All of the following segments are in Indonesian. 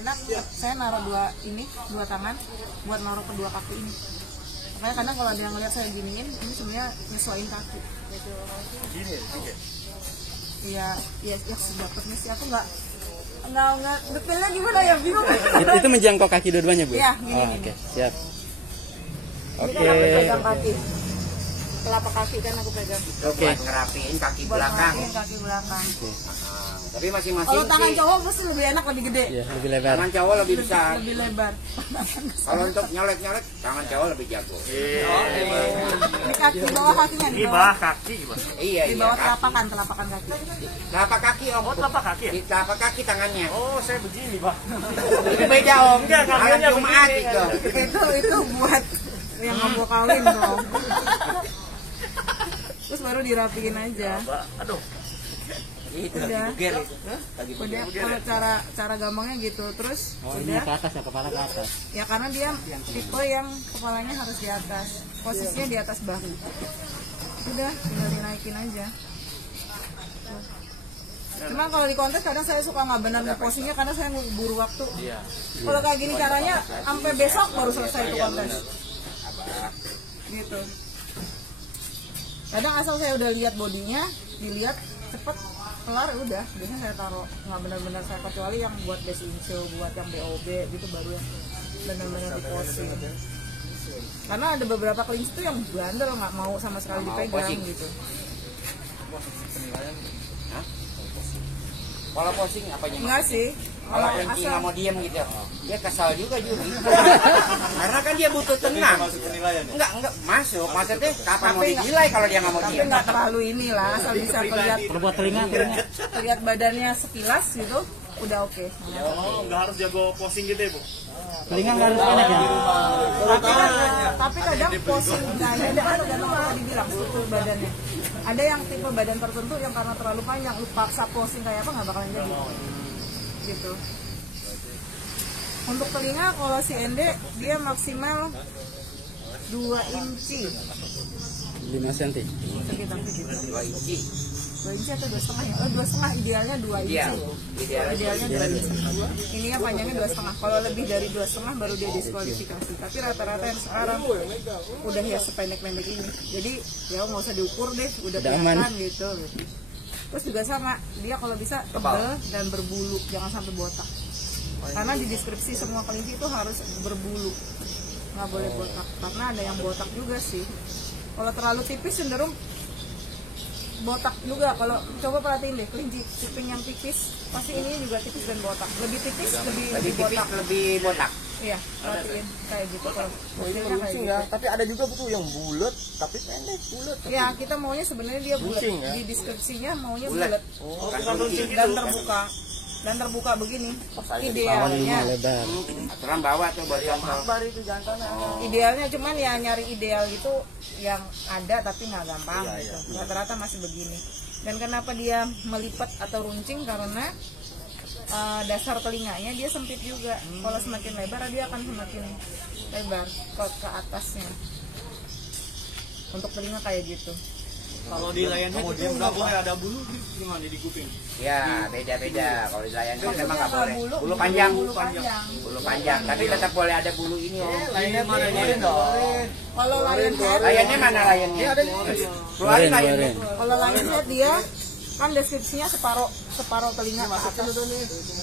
enak, saya naruh dua tangan buat naruh kedua kaki ini. Makanya kadang kalau dia ngeliat saya giniin, ini sebenarnya nyesuaiin kaki. Gini, Iya, dapetnya sih aku nggak detailnya gimana ya, bingung. Itu menjangkau kaki dua-duanya, Bu? Iya, gini. Oke, siap. Ini kan aku pegang kaki, telapak kaki kan aku pegang. Oke. Buat ngerapiin kaki belakang. Kaki belakang. Tapi masing-masing. Kalau tangan cowok pasti lebih enak, lebih gede. Iya, lebih lebar. Tangan cowok lebih besar. Lebih lebar. Kalau untuk nyolek-nyolek, tangan cowok lebih jago. Di kaki, bawah kakinya. Di bawah kaki gimana? Iya, Di bawah telapakan kaki. Telapak kaki om. Oh, telapak kaki ya? Di telapak kaki tangannya. Oh, saya begini, Pak. Itu beda om. Enggak, ngambilnya Alat Jumat begini. itu. Itu buat yang mau kawin dong. Terus baru dirapiin aja. Aduh. Itu Udah. lagi buger itu. Lagi Udah, buger. kalau cara gampangnya gitu. Terus Ini udah. ke atas ya, kepala ke atas. Ya karena dia tipe yang kepalanya harus di atas. Posisinya di atas bahu. Udah, tinggal dinaikin aja. Cuma kalau di kontes kadang saya suka nggak benar posisinya karena saya buru waktu. Kalau kayak gini caranya sampai besok baru selesai itu kontes. Gitu. Kadang asal saya udah lihat bodinya, dilihat cepet kelar udah. Biasanya saya taruh nggak benar-benar saya, kecuali yang buat base insio, buat yang BOB gitu baru yang benar-benar di posing. Karena ada beberapa kelinci tuh yang bandel nggak mau sama sekali dipegang gitu. Kalau posing apanya? Enggak sih. Kalau kelinci nggak mau diem gitu, dia kesal juga Juri. Karena kan dia butuh tenang. Enggak masuk. Maksudnya kapan mau dinilai kalau dia nggak mau Tapi diem? nggak terlalu inilah, asal bisa terlihat Kalau buat telinga, terlihat badannya sekilas gitu, udah oke. Oh, nggak harus jago posing gitu ya, Bu? telinga nggak harus enak ya? Tapi kadang posing nggak ada tergantung apa dibilang struktur badannya. Ada yang tipe badan tertentu yang karena terlalu panjang, lu paksa posing kayak apa nggak bakalan jadi. Gitu. Untuk telinga kalau si Ende dia maksimal 2 inci 5 cm. sekitar segitu. 2 inci. 2 inci atau 2,5 ya? Oh 2,5 idealnya 2 inci. Iya. Idealnya 2 inci. Ininya panjangnya 2,5. Kalau lebih dari 2,5 baru dia diskualifikasi. Tapi rata-rata yang sekarang udah ya sependek-pendek ini. Jadi ya nggak usah diukur deh, udah kelihatan gitu. Terus juga sama, dia kalau bisa tebal dan berbulu, jangan sampai botak. Karena di deskripsi semua kelinci itu harus berbulu, nggak boleh botak. Karena ada yang botak juga sih. Kalau terlalu tipis cenderung botak juga. Kalau coba perhatiin deh kelinci kuping yang tipis, pasti ini juga tipis dan botak. Lebih tipis lebih botak. Lebih botak. Iya, perhatiin kayak gitu. Kalau ini runcing ya, tapi ada juga betul yang bulat tapi pendek, bulat. ya kita maunya sebenarnya dia bulat. Runcing, ya? Di deskripsinya maunya Bulat. bulat. Oh, Dan terbuka begini. Awalnya Idealnya. lebar. aturan bawa tuh buat contoh. Bar itu jantannya. Idealnya cuman ya nyari ideal gitu yang ada tapi nggak gampang gitu. Rata-rata masih begini. Dan kenapa dia melipat atau runcing karena dasar telinganya dia sempit juga. Kalau semakin lebar dia akan semakin lebar ke atasnya. Untuk telinga kayak gitu. Kalau di Lion Head itu nggak boleh ada bulu gimana di kuping? Ya, beda-beda. Kalau di layan itu memang nggak boleh. Bulu Panjang. panjang. Bulu panjang. Tapi tetap boleh ada bulu ini om. Lainnya mana ini dong? Kalau lion head, Layannya mana layannya? Keluarin layannya. kalau lion head dia kan deskripsinya separuh telinga ke atas.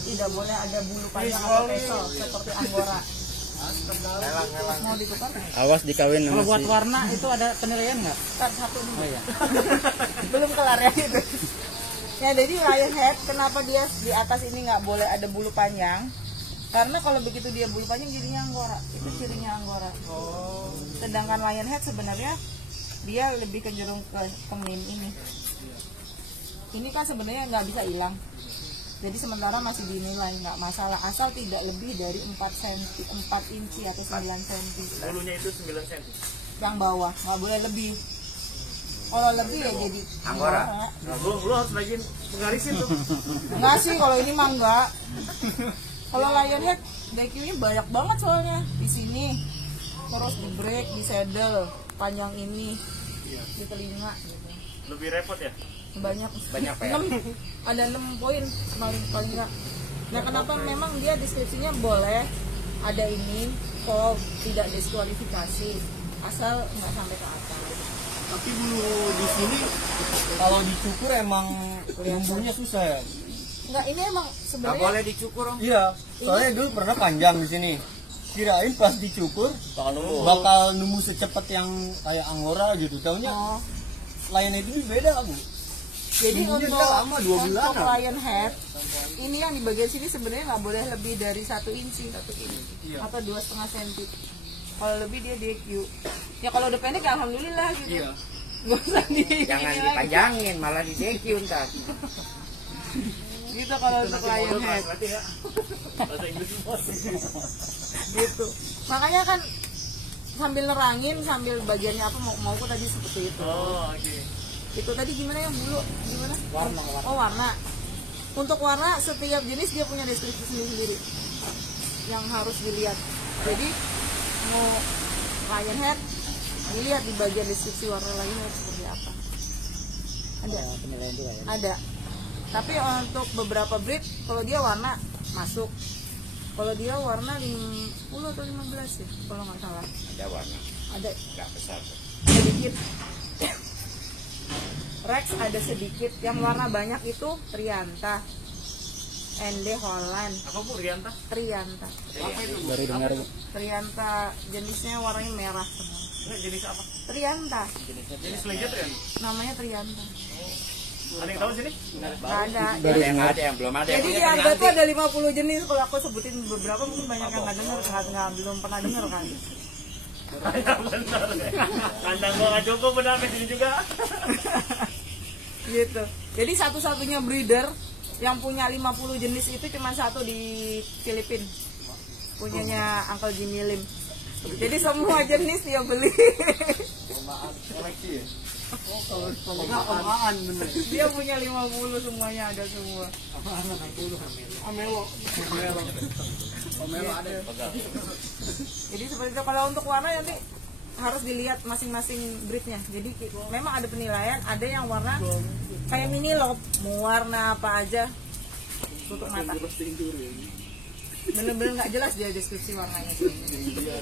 Tidak boleh ada bulu panjang atau pesel seperti anggora. Mau ditukar? Awas dikawin sama Kalau buat si. warna itu ada penilaian nggak? Satu dulu. Oh iya. Belum kelar ya itu. Ya jadi lion head kenapa dia di atas ini nggak boleh ada bulu panjang? Karena kalau begitu dia bulu panjang jadinya anggora. Itu cirinya anggora. Sedangkan lion head sebenarnya dia lebih cenderung ke kemin ini. Ini kan sebenarnya nggak bisa hilang. Jadi sementara masih dinilai nggak masalah asal tidak lebih dari 4 inci atau 9 cm. Bulunya itu 9 cm. Yang bawah nggak boleh lebih. Kalau lebih ya jadi Anggora. Nah, lu harus lagi mengarisin tuh. Enggak sih, kalau ini mah enggak. Kalau lion head DQ-nya banyak banget soalnya di sini. Terus di brake, di saddle, panjang ini, di telinga gitu. Lebih repot ya? Banyak Banyak, Pak, ya? 6, ada 6 poin paling enggak. Nah kenapa memang dia deskripsinya boleh ada ini kok tidak diskualifikasi asal nggak sampai ke atas. Tapi bulu di sini kalau dicukur emang numbuhnya susah ya. Enggak, ini emang Nggak sebenarnya boleh dicukur om. Iya, soalnya dulu pernah panjang di sini. Kirain pas dicukur bakal numbuh secepat yang kayak angora gitu. Taunya oh, lain itu beda Bu. jadi Numbuhnya untuk, nggak lama, 2 untuk bulanan. lion head ini yang di bagian sini sebenarnya nggak boleh lebih dari 1 inci Iya. atau 2,5 cm. Kalau lebih dia DQ. Ya kalau udah pendek ya alhamdulillah gitu. Iya. Gak usah di Jangan ini lagi. dipanjangin, malah di DQ ntar. Gitu kalau untuk lion head. ya. Bahasa Inggris Gitu. Makanya kan sambil nerangin sambil bagiannya apa mau aku tadi seperti itu. Oh, oke. Itu tadi gimana yang bulu? Gimana? Warna. Oh, warna. Untuk warna setiap jenis dia punya deskripsi sendiri-sendiri yang harus dilihat. Jadi mau lion head dilihat di bagian deskripsi warna lion head seperti apa. Ada. Penilaian juga ya. Ada. Tapi untuk beberapa breed kalau dia warna masuk. Kalau dia warna 10 atau 15 ya, kalau nggak salah. Ada warna, Ada nggak besar. sedikit. Rex ada sedikit. Yang warna banyak itu Trianta, ND Holland, Apa Bu Rianta? Trianta. Apa itu? Bu? Baru dengar Bu. Trianta jenisnya warnanya merah semua. Ini jenis apa? Trianta, Jenis legit ya? namanya Trianta. Ada yang tahu sini? Nggak ada. Ada yang ada, yang belum ada. Jadi di harga tuh ada 50 jenis. Kalau aku sebutin beberapa mungkin banyak yang nggak dengar, nggak belum pernah dengar kan. Kandang gua nggak cukup benar di sini juga. Gitu. Jadi satu-satunya breeder yang punya 50 jenis itu cuma satu di Filipina. Punyanya Uncle Jimmy Lim. Jadi semua jenis dia beli. Koleksi ya? Omaan bener. Dia punya 50 semuanya ada semua. Amelo. Amelo ada. Jadi seperti itu. Kalau untuk warna nanti harus dilihat masing-masing breednya. Jadi memang ada penilaian, ada yang warna kayak mini lob, mau warna apa aja tutup mata. Bener-bener nggak jelas dia deskripsi warnanya.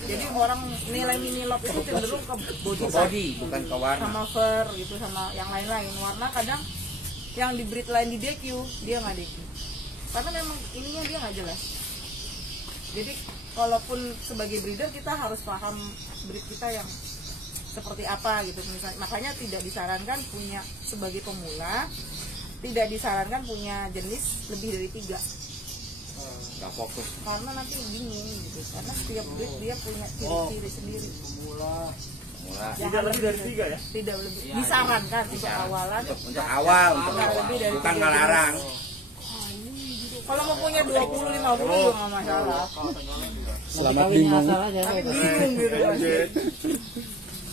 Jadi orang nilai mini lob itu cenderung ke body Ke body, bukan ke warna. sama fur gitu sama yang lain-lain. Warna kadang yang di breed lain di DQ dia nggak DQ karena memang ininya dia nggak jelas. Jadi kalaupun sebagai breeder kita harus paham breed kita yang seperti apa gitu misalnya. Makanya tidak disarankan punya sebagai pemula, tidak disarankan punya jenis lebih dari 3 Nggak fokus. karena nanti bingung gitu. Karena setiap breed dia punya ciri-ciri sendiri. Mula. Tidak lebih dari 3 ya? Tidak lebih disarankan untuk awalan. Untuk awal, untuk Nggak awal. lebih dari Bukan 3 ngelarang. Kalau mau punya 20 50 juga nggak masalah. Selamat Kawinnya bingung. asal aja. Tapi bingung gitu Mas.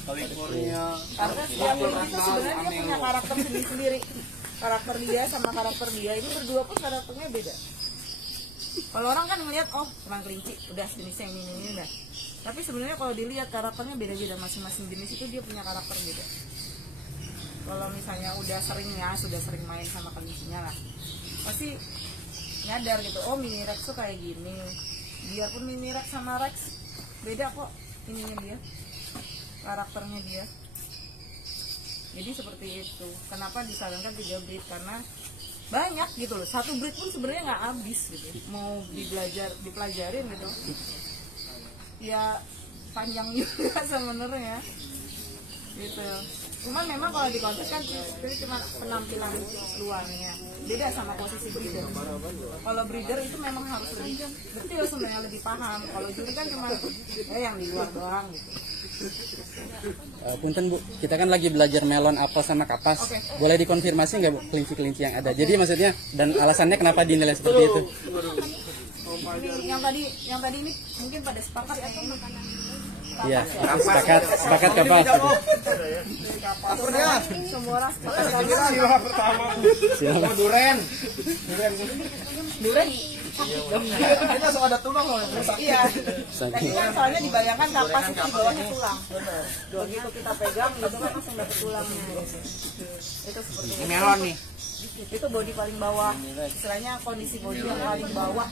California. Karena setiap breed itu sebenarnya dia punya karakter sendiri-sendiri. Karakter dia sama karakter dia ini berdua pun karakternya beda. Kalau orang kan ngelihat oh kurang kelinci, udah jenisnya ini udah. Tapi sebenarnya kalau dilihat karakternya beda-beda, masing-masing jenis itu dia punya karakter beda. Kalau misalnya udah sering main sama kelincinya lah, pasti nyadar gitu. Oh mini Rex tuh kayak gini. Biarpun mini Rex sama Rex beda kok ininya dia, karakternya dia. Jadi seperti itu. Kenapa disarankan 3 breed? Karena banyak gitu loh. Satu breed pun sebenarnya nggak habis gitu. Mau dipelajarin gitu. Ya panjang juga sebenarnya. Gitu. Cuman memang kalau di kontes kan itu cuma penampilan luarnya. Beda sama posisi breeder. Kalau breeder itu memang harus lebih detail sebenarnya, lebih paham. Kalau juri kan cuma yang di luar doang gitu. Punten Bu, kita kan lagi belajar melon, apel sama kapas. Oke. Boleh dikonfirmasi nggak Bu kelinci-kelinci yang ada? Jadi maksudnya dan alasannya kenapa dinilai seperti itu? Ini yang tadi ini mungkin pada sepakat atau makanan. Iya, sepakat kapas. Semua orang sepakat. Siapa? Duren. Duren. Ini langsung ada tulang loh. Iya. Tadi kan soalnya dibayangkan kapas itu di bawahnya tulang. Begitu kita pegang gitu kan langsung dapet tulangnya. Itu seperti Ini melon nih. itu body paling bawah, istilahnya kondisi body yang paling bawah.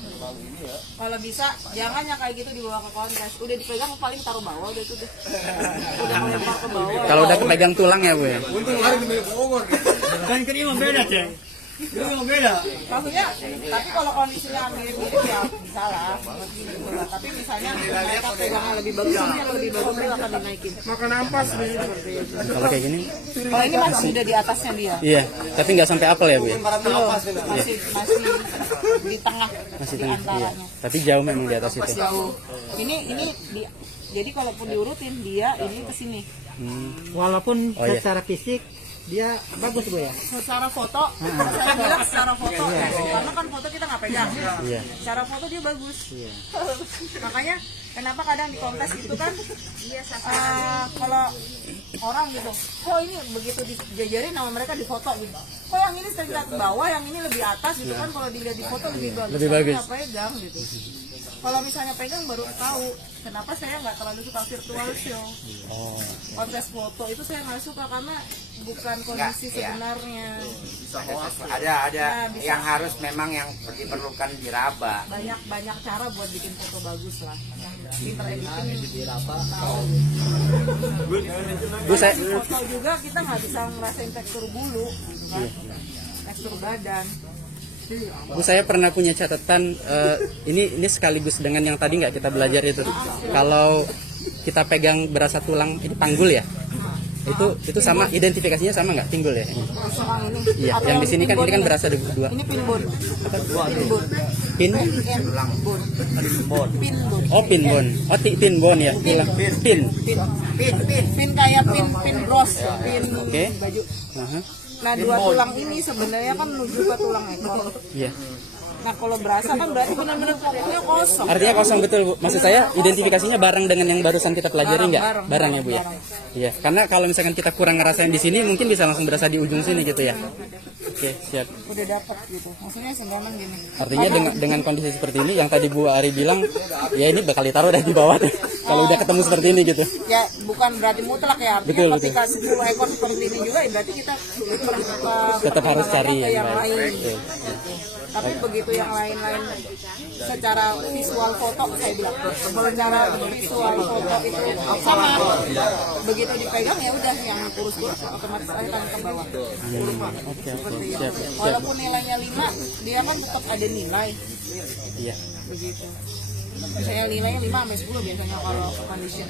Kalau bisa jangan yang kayak gitu dibawa ke kontes, udah dipegang paling taruh bawah udah itu deh, udah melempar ke bawah. Kalau udah kepegang tulang ya Bu ya. Kan ini mah beda, Ceng. Ini mah beda. Maksudnya, tapi kalau kondisinya mirip-mirip ya bisa lah. Tapi misalnya mereka pegangnya lebih bagus, dia akan dinaikin. Makan ampas seperti itu. Kalau kayak gini, Kalau ini masih udah di atasnya dia. iya. Tapi nggak sampai apel ya Bu ya. Belum, masih di tengah. Masih di tengah. Iya. antaranya. Tapi jauh memang di atas itu. Jauh. Ini jadi kalaupun diurutin dia ini ke sini. Walaupun Oh, iya. secara fisik dia bagus Bu ya. Secara foto, saya bilang secara foto, karena kan foto kita nggak pegang. Iya. Secara foto dia bagus. Makanya kenapa kadang di kontes itu kan, kalau orang gitu, kok ini begitu dijajarin nama mereka di foto gitu. Kok yang ini sering lihat ke bawah, yang ini lebih atas gitu kan, kalau dilihat di foto lebih bagus. Lebih Tapi bagus. nggak pegang gitu. Kalau misalnya pegang baru tahu kenapa saya nggak terlalu suka virtual show. Kontes foto itu saya nggak suka karena bukan kondisi Iya. sebenarnya. Ada bisa. yang harus memang yang diperlukan diraba. Banyak cara buat bikin foto bagus lah. Pinter editing tahu. Bu saya Foto juga kita nggak bisa ngerasain tekstur bulu, kan? Tekstur badan. Bu, saya pernah punya catatan ini sekaligus dengan yang tadi nggak kita belajar itu. Kalau kita pegang berasa tulang ini panggul ya. Itu sama identifikasinya sama nggak pinggul ya? Selang ini. Iya, Atau yang di sini kan pinbone ini kan ini? berasa dua. Ini pinbone. Pinbone. Pin? Pinbone. Oh, pinbone. Oh, pinbone ya. Tulang. Pin. Pin kayak pin bros, pin Oke. baju. Aha. Nah, dua tulang ini sebenarnya kan menuju ke tulang ekor. Iya. Nah, kalau berasa kan berarti benar-benar fokusnya kosong. Artinya kosong betul Bu. Maksud saya identifikasinya bareng dengan yang barusan kita pelajari nggak? Bareng, Ya Bu ya. bareng. Iya. Karena kalau misalkan kita kurang ngerasain di sini, mungkin bisa langsung berasa di ujung sini gitu ya. Oke, siap. Udah dapat gitu. Maksudnya senggaman gini. Artinya dengan kondisi seperti ini, yang tadi Bu Ari bilang, ya ini bakal ditaruh deh di bawah deh. Kalau udah ketemu seperti ini gitu. Ya bukan berarti mutlak ya. Betul, Artinya ketika 10 ekor seperti ini juga, ya berarti kita Tetap harus cari ke yang baik. lain. Betul. Tapi begitu yang lain-lain secara visual foto saya bilang, secara visual foto itu sama. Begitu dipegang ya udah yang kurus-kurus otomatis akan ke bawah. Oke, Seperti itu. siap. Walaupun nilainya 5, dia kan tetap ada nilai. Iya. Begitu. Misalnya nilainya 5 sampai 10 biasanya kalau condition.